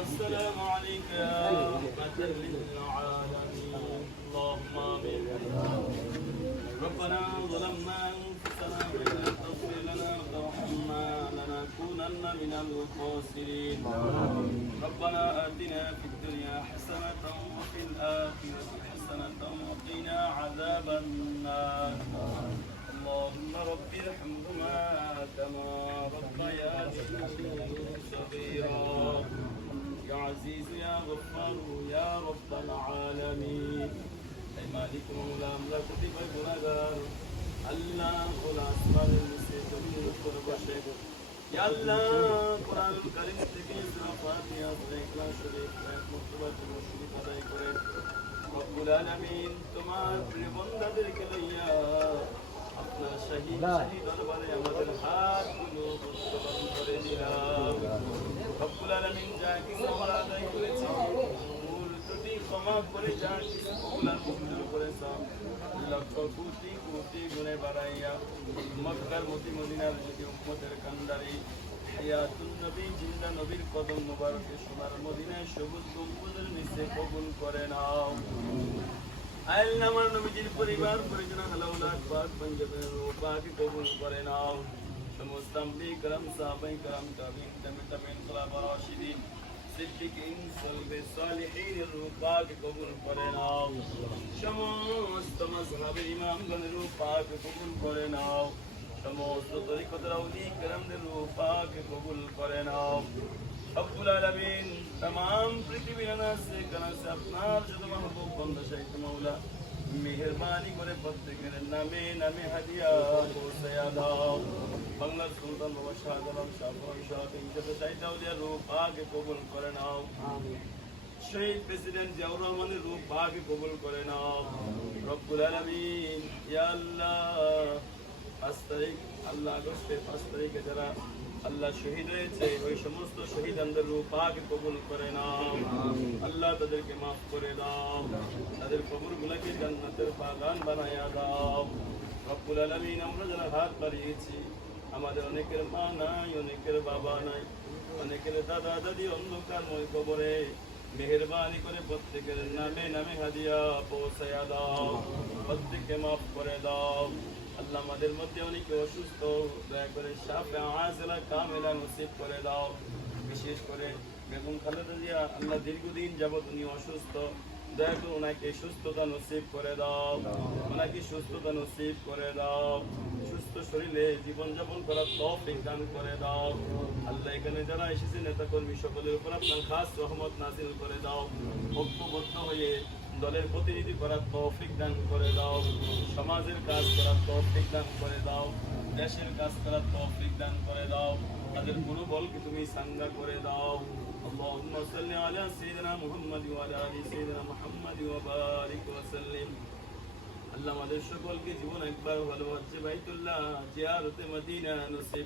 والسلام عليك يا رحمة للعالمين اللهم آمين ربنا ظلمنا أنفسنا وإن لم تغفر لنا وترحمنا لنكونن من الخاسرين ربنا آتنا في الدنيا حسنة وفي الآخرة حسنة وقنا عذاب النار اللهم رب ارحمهما كما ربياني صغيرا يا عزيز يا غفار يا رب العالمين اي مالك مولا আমরা কতিপয় গুনাহগার আল্লাহ ওলা আসমানের নিচে জমিনের উপর বসে ইয়া আল্লাহ কোরআনুল কারীম থেকে সূরা ফাতিহা সূরা ইখলাস শরীফ এক মর্তবা শরীফ আদায় করে রব্বুল আলামিন তোমার প্রিয় বান্দাদেরকে লইয়া আপনার শাহী দরবারে আমাদের হাতগুলো উত্তোলন করে দিলাম রব্বুল আলামিন যা কিছু আমরা আদায় করেছি ভুল ত্রুটি ক্ষমা করে যা কিছু কবুল মঞ্জুর করেছ লক্ষ কোটি কোটি গুণে বাড়াইয়া মক্কার মতি মদিনার যদি উম্মতের কান্ডারি হায়াতুন নবী জিন্দা নবীর কদম মোবারকে সোনার মদিনায় সবুজ গম্বুজের নিচে কবুল করে নাও আল্লাহ আমার নবীজির পরিবার পরিজন হালাউলাদ পাক পঞ্জাবের রূপাকে কবুল করে নাও সমস্ত আম্বিয়া کرام সাহাবায়ে کرام তাবিঈন তাবিঈন খোলাফা রাশিদিন সিদ্দিকিন সালবে সালিহিনের রূপাকে কবুল করে নাও সমস্ত মাযহাবের ইমামগণের রূপাকে কবুল করে নাও সমস্ত তরিকতের আউলিয়া کرامদের রূপাকে কবুল করে নাও রব্বুল আলামিন तमाम পৃথিবীর নাসে কানাসে আপনার যত মাহবুব বান্দা শাইখ মাওলা মেহেরবানি করে প্রত্যেকের নামে নামে হাদিয়া পৌঁছায়া দাও বাংলার সুলতান বাবা শাহজালাল শাহ ইনশাআল্লাহ শাহিদ আউলিয়া রূপ আগে কবুল করে নাও আমিন শহীদ প্রেসিডেন্ট জিয়াউর রহমানের রূপ আগে কবুল করে নাও রব্বুল আলামিন ইয়া আল্লাহ 5 তারিখ আল্লাহ আগস্টের 5 তারিখে যারা আল্লাহ শহীদ হয়েছে ওই সমস্ত শহীদদের রূহ পাকে কবুল করে নাও আল্লাহ তাদেরকে maaf করে দাও তাদের কবরগুলোকে জান্নাতের বাগান বানায়া দাও রব্বুল আলামিন আমরা যারা হাত বাড়িয়েছি আমাদের অনেকের মা নাই অনেকের বাবা নাই অনেকের দাদা দাদি অন্ধকারময় কবরে মেহেরবানি করে প্রত্যেকের নামে নামে হাদিয়া পৌঁছায়া দাও প্রত্যেককে maaf করে দাও আল্লাহ আমাদের মধ্যে অনেকে অসুস্থ দয়া করে শাফা আজিলা কামিলা নসিব করে দাও বিশেষ করে বেগম খালেদা জিয়া আল্লাহ দীর্ঘদিন যাবত উনি অসুস্থ দয়া করে ওনাকে সুস্থতা নসিব করে দাও ওনাকে সুস্থতা নসিব করে দাও সুস্থ শরীরে জীবনযাপন করার তৌফিক দান করে দাও আল্লাহ এখানে যারা এসেছে নেতাকর্মী সকলের উপর আপনার খাস রহমত নাযিল করে দাও ঐক্যবদ্ধ হয়ে দলের প্রতিনিধি করার তৌফিক দান করে দাও সমাজের কাজ করার তৌফিক দান করে দাও দেশের কাজ করার তৌফিক দান করে দাও তাদের গুরু বলকে তুমি সাঙ্গা করে দাও اللهم صل على سيدنا محمد وعلى ال سيدنا محمد وبارك وسلم আল্লাহ আমাদের সকলকে জীবন একবার ভালো হচ্ছে বাইতুল্লাহ জিয়ারতে মদিনা নসিব